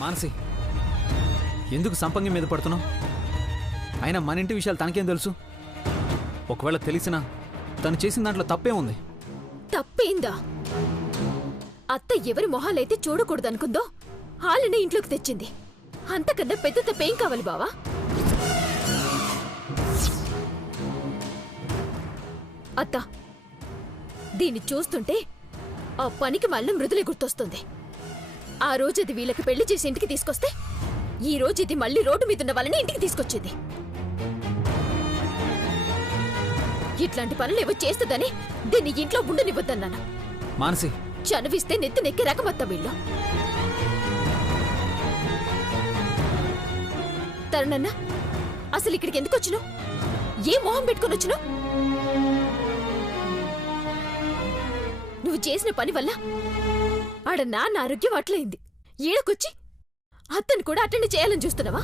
మానసి, ఎందుకు సంపంగి మీద పడుతున్నావు? అయినా మన ఇంటి విషయాలు తనకేం తెలుసు? ఒకవేళ తెలిసినా తను చేసిన దాంట్లో తప్పే ఉంది. తప్పేందా? అత్త ఎవరి మొహాలైతే చూడకూడదనుకుందో వాళ్ళనే ఇంట్లోకి తెచ్చింది. అంతకన్నా పెద్ద తప్పేం కావాలి బావా? అత్త, దీన్ని చూస్తుంటే ఆ పనికి మళ్ళీ మృదులే గుర్తొస్తుంది. ఆ రోజు అది వీళ్ళకి పెళ్లి చేసి ఇంటికి తీసుకొస్తే ఈ రోజు ఇది మళ్ళీ రోడ్డు మీదున్న వాళ్ళని ఇంటికి తీసుకొచ్చింది. ఇట్లాంటి పనులు ఏవో చేస్తుందని దీన్ని ఇంట్లో ఉండనివ్వద్దన్నాను. మానసి, చనువిస్తే నెత్తి నెక్కి రకమత్త వీళ్ళు. తరుణన్న, అసలు ఇక్కడికి ఎందుకు వచ్చినావు? ఏ మొహం పెట్టుకుని వచ్చినావు? నువ్వు చేసిన పని వల్ల ఆడ నాన్న ఆరోగ్యం అట్లయింది. ఈడకొచ్చి అత్తను కూడా అటెండ్ చేయాలని చూస్తున్నావా?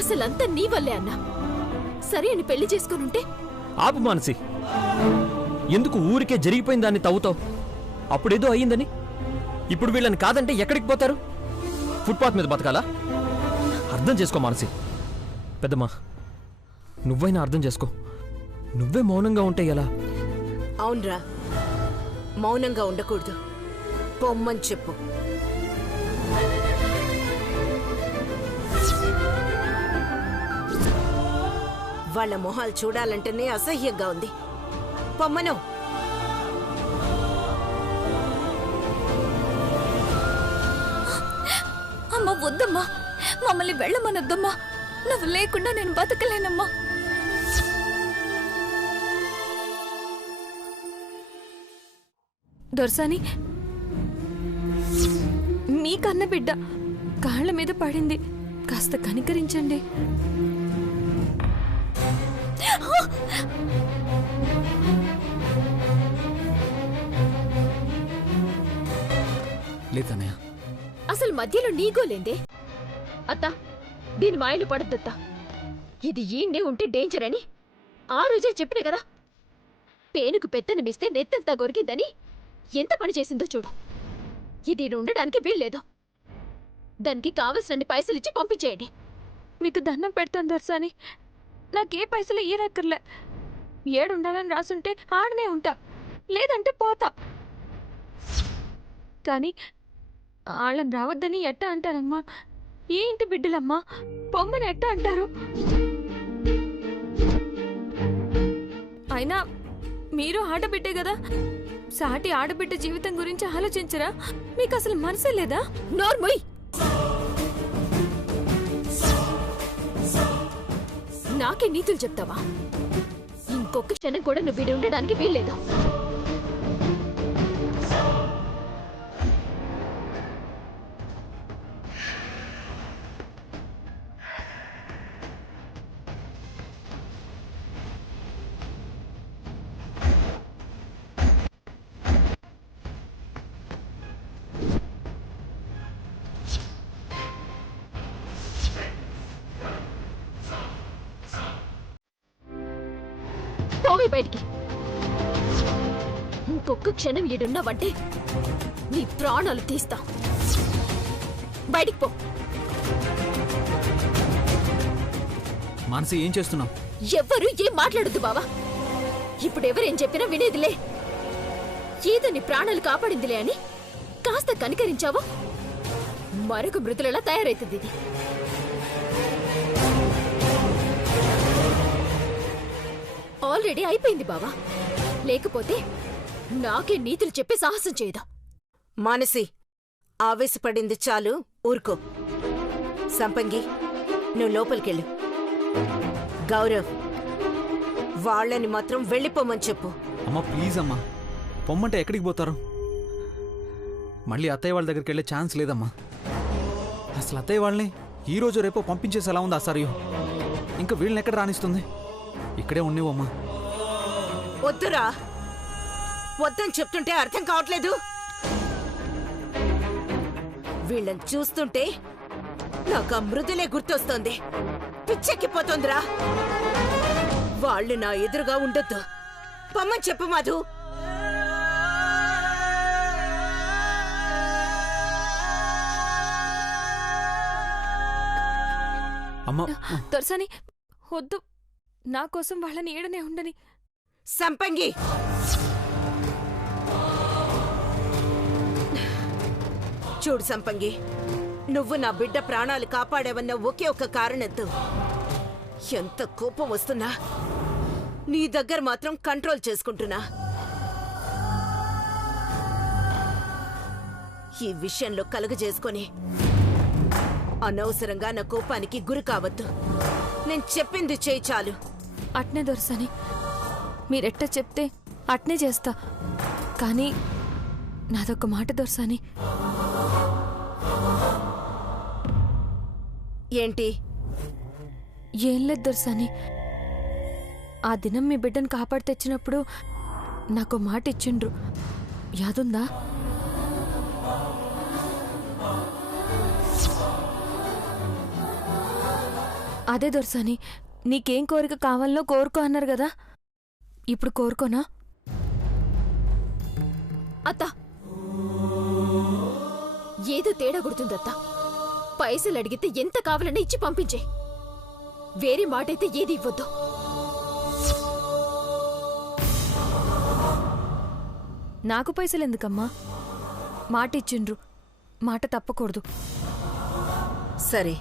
అసలంతా నీ వల్లే అన్నా. సరే అని పెళ్లి చేసుకునుంటే. ఆపు మానసి, ఎందుకు ఊరికే జరిగిపోయిన దాన్ని తవ్వుతావు? అప్పుడేదో అయ్యిందని ఇప్పుడు వీళ్ళని కాదంటే ఎక్కడికి పోతారు? ఫుట్పాత్ మీద బతకాలా? అర్థం చేసుకో మానసి. పెద్దమ్మా, నువ్వైనా అర్థం చేసుకో. నువ్వే మౌనంగా ఉంటే ఎలా? అవునరా, మౌనంగా ఉండకూడదు. పొమ్మని చెప్పు. వాళ్ళ మొహాలు చూడాలంటేనే అసహ్యంగా ఉంది. పొమ్మను. అమ్మ వద్దమ్మా, మమ్మల్ని వెళ్ళమనొద్దమ్మా. నువ్వు లేకుండా నేను బతకలేనమ్మా. దొర్సాని, మీ కన్న బిడ్డ కాళ్ల మీద పడింది, కాస్త కనికరించండి. లేదన్నయ్య, అసలు మధ్యలో నీగోలేందే. అత్త, దీని మాయలు పడద్దత్త. ఇది ఈండే ఉంటే డేంజర్ అని ఆ రోజే చెప్పిన కదా. పేనుకు పెత్తనమిస్తే నెత్తంతా గొరికిందని ఎంత పని చేసిందో చూడు. ఇది ఉండడానికి వీల్లేదు. దానికి కావలసినన్ని పైసలిచ్చి పంపించేయండి. మీకు దండం పెడతాను దొర్సాని, నాకే పైసలు ఈరక్కర్లే. ఏడుండాలని రాసుంటే ఆడనే ఉంటా, లేదంటే పోతా. కానీ వాళ్ళని రావద్దని ఎట్టా అంటారమ్మా? ఏ ఇంటి బిడ్డలమ్మా? పొమ్మని ఎట్టా అంటారు? అయినా మీరు ఆడబిడ్డే కదా, సాటి ఆడబిడ్డ జీవితం గురించి ఆలోచించరా? మీకు అసలు మనసే లేదా? నోర్ముయ్. నాకే నీతులు చెప్తావా? ఇంకొక క్షణం కూడా నువ్వు వీడి ఉండడానికి వీల్లేదు. పోవే బయటికి. ఇంకొక క్షణం ఈడున్నావంటే నీ ప్రాణాలు తీస్తా. బయటికి పో. మానసి, ఏం చేస్తున్నావు? ఎవ్వరూ ఏం మాట్లాడొద్దు బావా. ఇప్పుడు ఎవరేం చెప్పినా వినేదిలే. ఏదో నీ ప్రాణాలు కాపాడిందిలే అని కాస్త కనికరించావో మరొక మృతులలా తయారైతుంది ఇది. ఆల్రెడీ అయిపోయింది బావా. లేకపోతే నాకే నీతులు చెప్పే సాహసం చేయదా. మానసి, ఆవేశపడింది చాలు, ఊరుకో. సంపంగి, నువ్వు లోపలికెళ్ళు. గౌరవ్, వాళ్ళని మాత్రం వెళ్ళిపోమని చెప్పు. అమ్మా ప్లీజ్ అమ్మా, పొమ్మంటే ఎక్కడికి పోతారు? మళ్ళీ అత్తయ్య వాళ్ళ దగ్గరికి వెళ్ళే ఛాన్స్ లేదమ్మా. అసలు అత్తయ్య వాళ్ళని ఈ రోజు రేపో పంపించేసి ఎలా ఉంది అసలు? ఇంకా వీళ్ళని ఎక్కడ రాణిస్తుంది? ఇక్కడే ఉండేవమ్మా. వద్దురా, వద్దని చెప్తుంటే అర్థం కావట్లేదు. వీళ్ళని చూస్తుంటే నాకు ఆ మృదులే గుర్తొస్తోంది. పిచ్చెక్కిపోతోందిరా. వాళ్ళు నా ఎదురుగా ఉండొద్దు. పొమ్మని చెప్పు మధు. అమ్మా దొరసాని వద్దు, నా కోసం వాళ్ళని ఏడనే ఉండని. సంపంగి, చూడు సంపంగి, నువ్వు నా బిడ్డ ప్రాణాలు కాపాడావన్న ఒకే ఒక కారణంతో ఎంత కోపం వస్తున్నా నీ దగ్గర మాత్రం కంట్రోల్ చేసుకుంటున్నా. ఈ విషయంలో కలుగజేసుకొని అనవసరంగా నా కోపానికి గురి కావద్దు. నేను చెప్పింది చేయి చాలు. అట్నే దొరసాని, మీరెట్ట చెప్తే అట్నే చేస్తా. కానీ నాదొక్క మాట దొరసాని. ఏంటి? ఏం లేదు దొరసాని, ఆ దినం మీ బిడ్డను కాపాడి తెచ్చినప్పుడు నాకు మాట ఇచ్చిండ్రు, యాదుందా? అదే దొరసాని, నీకేం కోరిక కావాలనో కోరుకో అన్నారు కదా, ఇప్పుడు కోరుకోనా? అత్త, ఏదో తేడా కొడుతుందత్త. పైసలు అడిగితే ఎంత కావాలన్నా ఇచ్చి పంపించే. వేరే మాటైతే ఏది ఇవ్వద్దు. నాకు పైసలు ఎందుకమ్మా? మాట ఇచ్చిండ్రు, మాట తప్పకూడదు. సరే,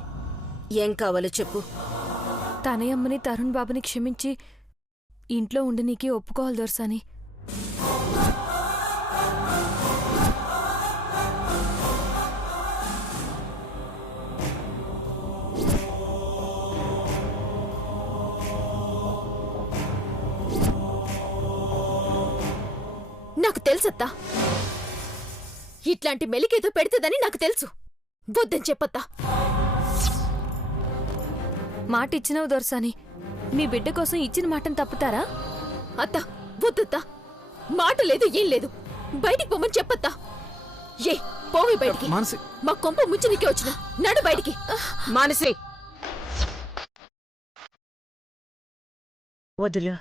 ఏం కావాలో చెప్పు. తనయమ్మని తరుణ్ బాబుని క్షమించి ఇంట్లో ఉండి నీకే ఒప్పుకోవాలి దొరసాని. నాకు తెలుసత్తా, ఇట్లాంటి మెలికేదో పెడుతుందని నాకు తెలుసు. వద్దని చెప్పత్తా. మాట ఇచ్చినవు దొరసాని, మీ బిడ్డ కోసం ఇచ్చిన మాటను తప్పుతారా? అత్త, వద్దత్తా. మాట లేదు, ఏం లేదు. బయటికి పొమ్మని చెప్పత్తా. ఏ పోవే బయటికి. మానసి, మా కొంప ముచ్చనికే వచ్చిన నడు బయటికి. మానసి, వదిలు.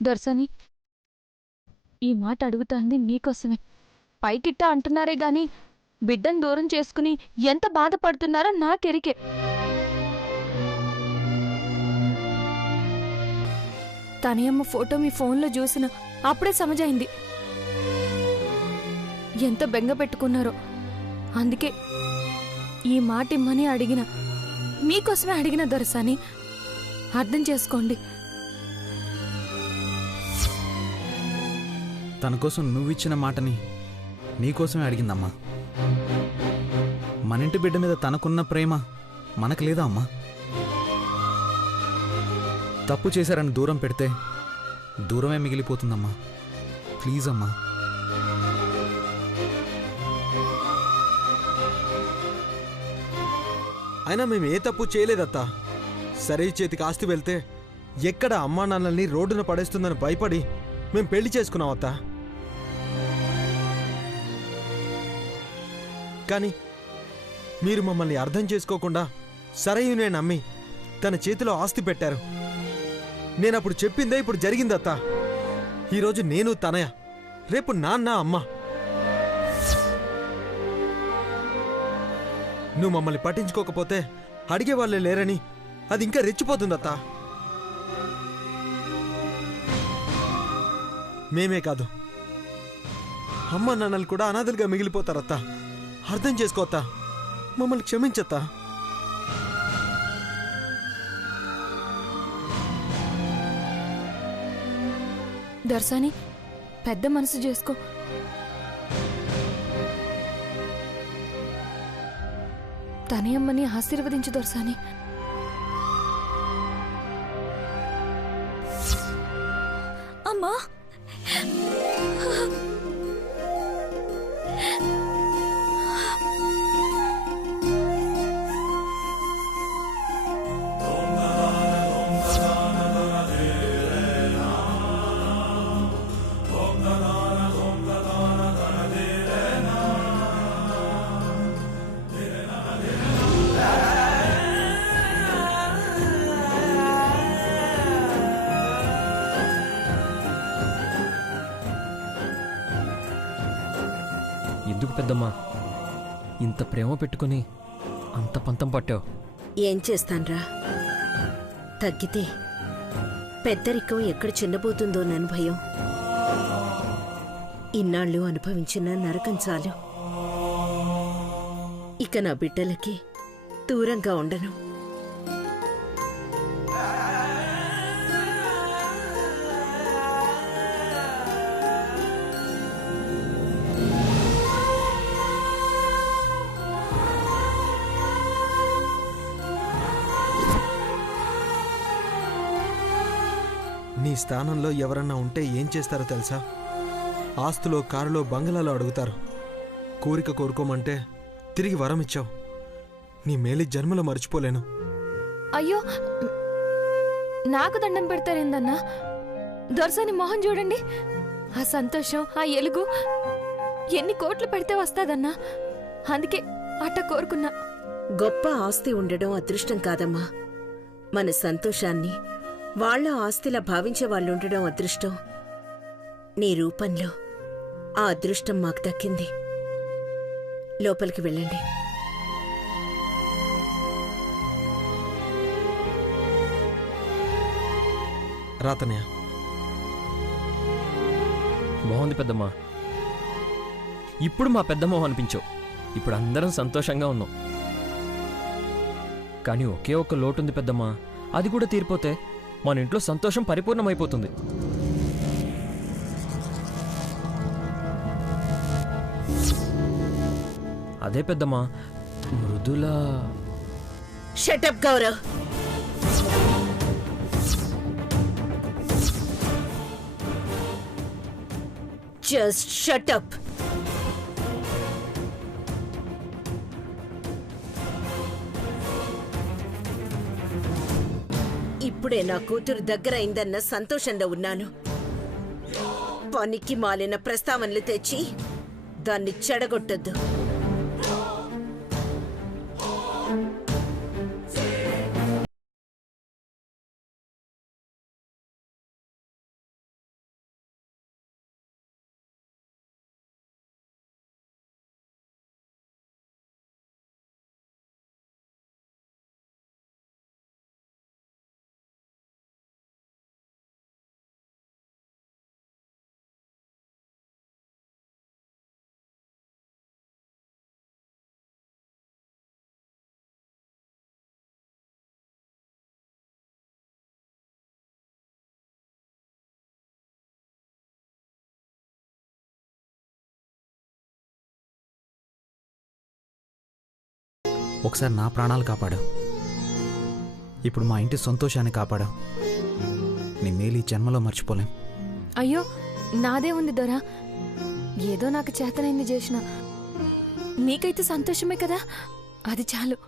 దొరసాని, ఈ మాట అడుగుతాంది నీకోసమే. పైకిట్టా అంటున్నారే గాని బిడ్డను దూరం చేసుకుని ఎంత బాధపడుతున్నారో నాకెరికే. తనయమ్మ ఫోటో మీ ఫోన్లో చూసిన అప్పుడే సమజైంది ఎంత బెంగ పెట్టుకున్నారో. అందుకే ఈ మాట ఇమ్మని అడిగిన, మీకోసమే అడిగిన దొరసాని. అర్థం చేసుకోండి. తన కోసం నువ్విచ్చిన మాటని నీకోసమే అడిగిందమ్మా. మనింటి బిడ్డ మీద తనకున్న ప్రేమ మనకు లేదా అమ్మా? తప్పు చేశారని దూరం పెడితే దూరమే మిగిలిపోతుందమ్మా. ప్లీజ్ అమ్మా. అయినా మేము ఏ తప్పు చేయలేదత్తా. సరే చేతికి ఆస్తి వెళ్తే ఎక్కడ అమ్మా నాన్నల్ని రోడ్డున పడేస్తుందని భయపడి మేం పెళ్లి చేసుకున్నాం అత్తా. కానీ మీరు మమ్మల్ని అర్థం చేసుకోకుండా సరయునే నమ్మి తన చేతిలో ఆస్తి పెట్టారు. నేనప్పుడు చెప్పిందే ఇప్పుడు జరిగిందత్తా. ఈరోజు నేను తనయ, రేపు నాన్న అమ్మ. నువ్వు మమ్మల్ని పట్టించుకోకపోతే అడిగేవాళ్ళే లేరని అది ఇంకా రెచ్చిపోతుందత్తా. మేమే కాదు, అమ్మ నాన్నలు కూడా అనాథలుగా మిగిలిపోతారత్తా. అర్థం చేసుకోత్తా, మమ్మల్ని క్షమించత్తా. దర్శని, పెద్ద మనసు చేసుకో. తనయమ్మని ఆశీర్వదించు దర్శని. అమ్మా, పెద్దమ్మా ఇంత ప్రేమ పెట్టుకుని అంత పంతం పట్టావు. ఏం చేస్తాన్రా, తగ్గితే పెద్దరికం ఎక్కడ చిన్నబోతుందోనని భయం. ఇన్నాళ్ళు అనుభవించిన నరకం చాలు. ఇక నా బిడ్డలకి దూరంగా ఉండను. నీ స్థానంలో ఎవరన్నా ఉంటే ఏం చేస్తారో తెలుసా? ఆస్తులో, కారులో, బంగ్లాలో అడుగుతారు. కోరిక కోరుకోమంటే తిరిగి వరం ఇచ్చావు. నీ మేలి జన్మలో మర్చిపోలేను. అయ్యో, నాకు దండం పెడతారేందన్నా? దొరసాని మొహం చూడండి, ఆ సంతోషం, ఆ ఎలుగు ఎన్ని కోట్లు పెడితే వస్తాదన్నా. అందుకే అట్ట కోరుకున్నా. గొప్ప ఆస్తి ఉండడం అదృష్టం కాదమ్మా. మన సంతోషాన్ని వాళ్ళ ఆస్తిలా భావించే వాళ్ళుండడం అదృష్టం. నీ రూపంలో ఆ అదృష్టం మాకు దక్కింది. లోపలికి వెళ్ళండి. రాతనయ్య, బాగుంది పెద్దమ్మా. ఇప్పుడు మా పెద్దమ్మ అనిపించావు. ఇప్పుడు అందరం సంతోషంగా ఉన్నాం. కానీ ఒకే ఒక్క లోటుంది పెద్దమ్మా. అది కూడా తీరిపోతే మన ఇంట్లో సంతోషం పరిపూర్ణమైపోతుంది. అదే పెద్దమ్మా, Mridula. Shut up Gaurav. Just shut up. ఇప్పుడే నా కూతురు దగ్గర అయిందన్న సంతోషంలో ఉన్నాను. పనికి మాలిన ప్రస్తావనలు తెచ్చి దాన్ని చెడగొట్టద్దు. ఒకసారి నా ప్రాణాలు కాపాడావు, ఇప్పుడు మా ఇంటి సంతోషాన్ని కాపాడావు. నీ మేలు ఈ జన్మలో మర్చిపోలేం. అయ్యో, నాదే ఉంది దొరా. ఏదో నాకు చేతనైంది చేసిన. నీకైతే సంతోషమే కదా, అది చాలు.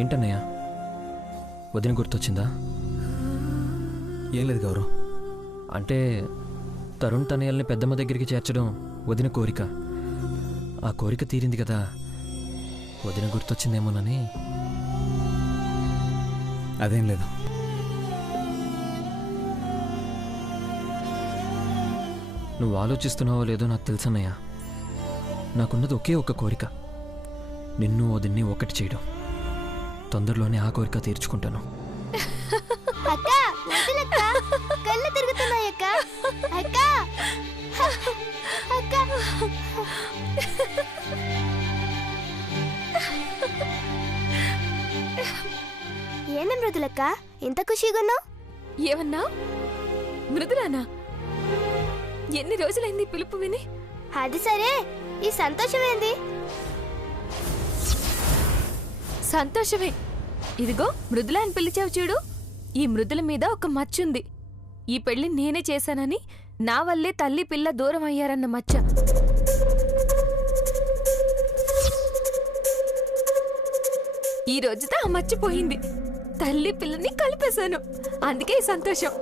ఏంటన్నయ్య, వదిన గుర్తొచ్చిందా? ఏం లేదు గౌరవ్. అంటే తరుణ్ తనయల్ని పెద్దమ్మ దగ్గరికి చేర్చడం వదిన కోరిక. ఆ కోరిక తీరింది కదా, వదిన గుర్తొచ్చిందేమోనని. అదేం లేదు. నువ్వు ఆలోచిస్తున్నావో లేదో నాకు తెలుసన్నయ్య. నాకున్నది ఒకే ఒక్క కోరిక, నిన్ను వదిన్ని ఒకటి చేయడం. తొందరలోనే ఆ కోరిక తీర్చుకుంటాను. అక్క, వదిలక్క, కళ్ళు తిరుగుతున్నాయక్క. అక్క, అక్క. ఏంది మృదులక్క, ఇంత ఖుషిగున్నావు? ఏమన్నా? మృదులానా? ఎన్ని రోజులైంది పిలుపు విని? అది సరే, ఈ సంతోషం ఏంది? సంతోషమే. ఇదిగో మృదుల అని పిలిచావు చూడు, ఈ మృదుల మీద ఒక మచ్చుంది. ఈ పెళ్లి నేనే చేశానని, నా వల్లే తల్లి పిల్ల దూరం అయ్యారన్న మచ్చ. ఈ రోజుతో ఆ మచ్చ పోయింది. తల్లి పిల్లని కలిపేశాను. అందుకే ఈ సంతోషం.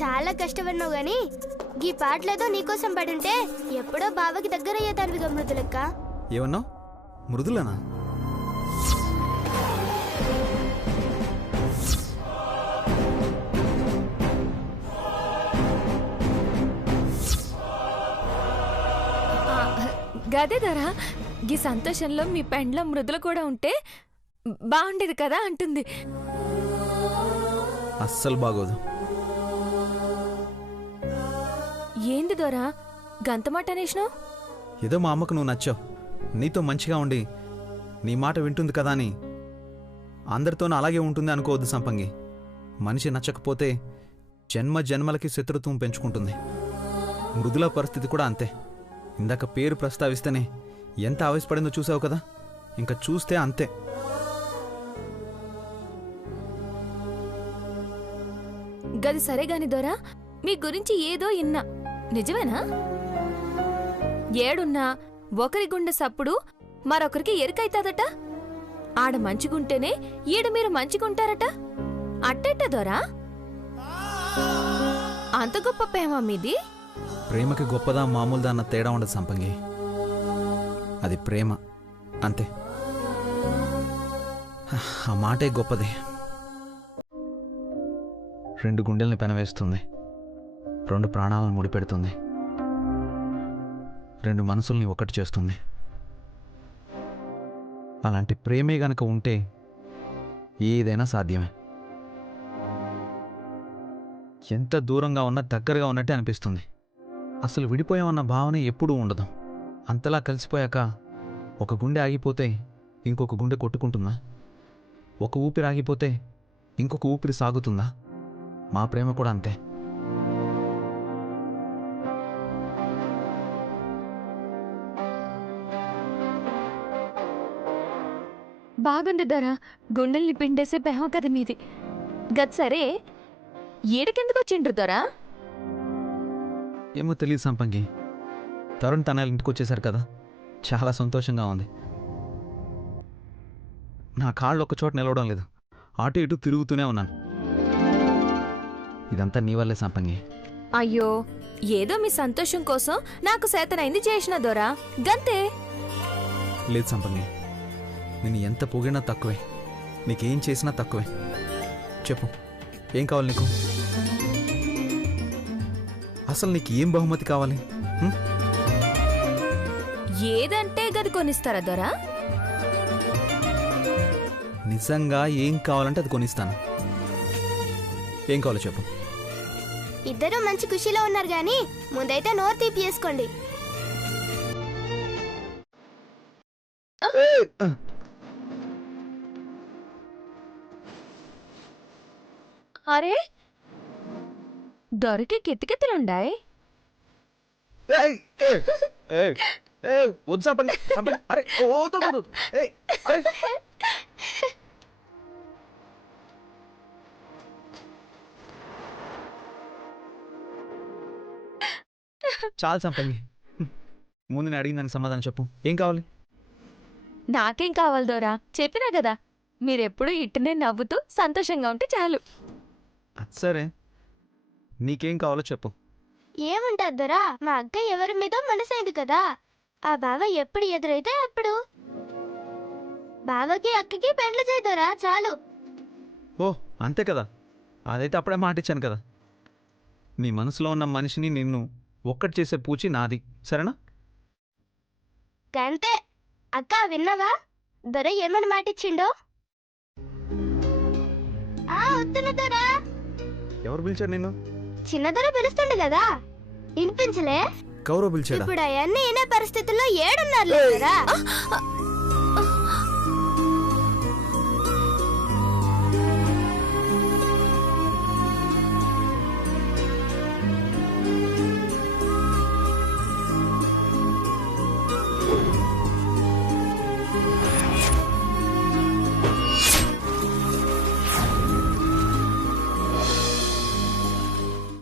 చాలా కష్టపడినావు గాని గీ పాటలేదో నీకోసం పడుంటే ఎప్పుడో బావకి దగ్గర అయ్యేదానివిగా మృదులక్క. ఏమన్నావు? మృదులనా? గదే దొరా, ఈ సంతోషంలో మీ పెండ్లో మృదుల కూడా ఉంటే బాగుండేది కదా అంటుంది. అస్సలు బాగోదు. ఏంది దొరా గంత మాట అనేసినావు? ఏదో మా అమ్మకు నువ్వు నచ్చావు, నీతో మంచిగా ఉండి నీ మాట వింటుంది కదా అని అందరితోనూ అలాగే ఉంటుంది అనుకోవద్దు సంపంగి. మనిషి నచ్చకపోతే జన్మ జన్మలకి శత్రుత్వం పెంచుకుంటుంది. మృదుల పరిస్థితి కూడా అంతే. ఇందాక పేరు ప్రస్తావిస్తేనే ఎంత ఆవేశపడిందో చూసావు కదా, ఇంకా చూస్తే అంతే. గది సరే గాని దొరా, మీ గురించి ఏదో ఇన్నా నిజమేనా? ఏడున్నా ఒకరి గుండె సప్పుడు మరొకరికి ఎరుకైతాదట. ఆడ మంచిగుంటేనే ఈడ మీరు మంచిగుంటారట. అట్టెట్ట దొరా? అంత గొప్ప ప్రేమ మీది? ప్రేమకి గొప్పదా మామూలుదా అన్న తేడా ఉండదు సంపంగి. అది ప్రేమ అంతే. ఆ మాటే గొప్పది. 2 గుండెల్ని పెనవేస్తుంది, 2 ప్రాణాలను ముడిపెడుతుంది, 2 మనసుల్ని ఒకటి చేస్తుంది. అలాంటి ప్రేమే గనక ఉంటే ఏదైనా సాధ్యమే. ఎంత దూరంగా ఉన్నా దగ్గరగా ఉన్నట్టే అనిపిస్తుంది. అసలు విడిపోయామన్న భావన ఎప్పుడూ ఉండదు. అంతలా కలిసిపోయాక ఒక గుండె ఆగిపోతే ఇంకొక గుండె కొట్టుకుంటుందా? ఒక ఊపిరి ఆగిపోతే ఇంకొక ఊపిరి సాగుతుందా? మా ప్రేమ కూడా అంతే. బాగుంది దొరా, గుండెల్ని పిండేసే ప్రేమ కదా మీది. గది సరే, ఏడకెందుకు వచ్చిండ్రు దొరా? ఏమో తెలియదు సంపంగి. తరుణ్ తన ఇంటికి వచ్చేసారు కదా, చాలా సంతోషంగా ఉంది. నా కాళ్ళు ఒక్క చోట నిలవడం లేదు, అటు ఇటు తిరుగుతూనే ఉన్నాను. ఇదంతా నీ వల్లే సంపంగి. అయ్యో, ఏదో మీ సంతోషం కోసం నాకు చేతనైంది చేసిన దొరా, గంతే. లేదు సంపంగి, నేను ఎంత పొగిడినా తక్కువే, నీకేం చేసినా తక్కువే. చెప్పు, ఏం కావాలి నీకు? అసలు నీకు ఏం బహుమతి కావాలి? ఏదంటే గది కొనిస్తారా దొరా? నిజంగా ఏం కావాలంటే అది కొనిస్తాను. ఏం కావాలో చెప్పు. ఇద్దరు మంచి ఖుషీలో ఉన్నారు గాని ముందైతే నోరు తీపి చేసుకోండి. అరే, దొరికి కితకితలుండాయి. వద్దు సంపంగి, అరే చాలు సంపంగి, ముందు నేను అడిగిన దానికి సమాధానం చెప్పు. ఏం కావాలి? నాకేం కావాలి దొరా, చెప్పినా కదా, మీరెప్పుడు ఇట్టునే నవ్వుతూ సంతోషంగా ఉంటే చాలు. అది సరే, నీకేం కావాలో చెప్పు. ఏముంటద్దరా, మా అక్క ఎవరి మీద మనసైంది కదా, ఆ బావ ఎప్పుడు ఎదురైతే అప్పుడు బావకి అక్కకి పెండ్లు చేయదరా చాలు. ఓ అంతే కదా, అదైతే అప్పుడే మాటిచ్చాను కదా. నీ మనసులో ఉన్న మనిషిని నిన్ను ఒక్కటి చేసే పూచి నాది, సరేనా? గంతే. అక్క విన్నావా, దొర ఏమని మాటిచ్చిండో? వస్తున్న దొర. ఎవరు పిలిచారు నిన్ను? చిన్న దొర పిలుస్తుండే కదా, వినిపించలే? కౌరవ్ పిలిచాడా? ఇప్పుడు అవన్నీ వినే పరిస్థితుల్లో ఏడున్నారు.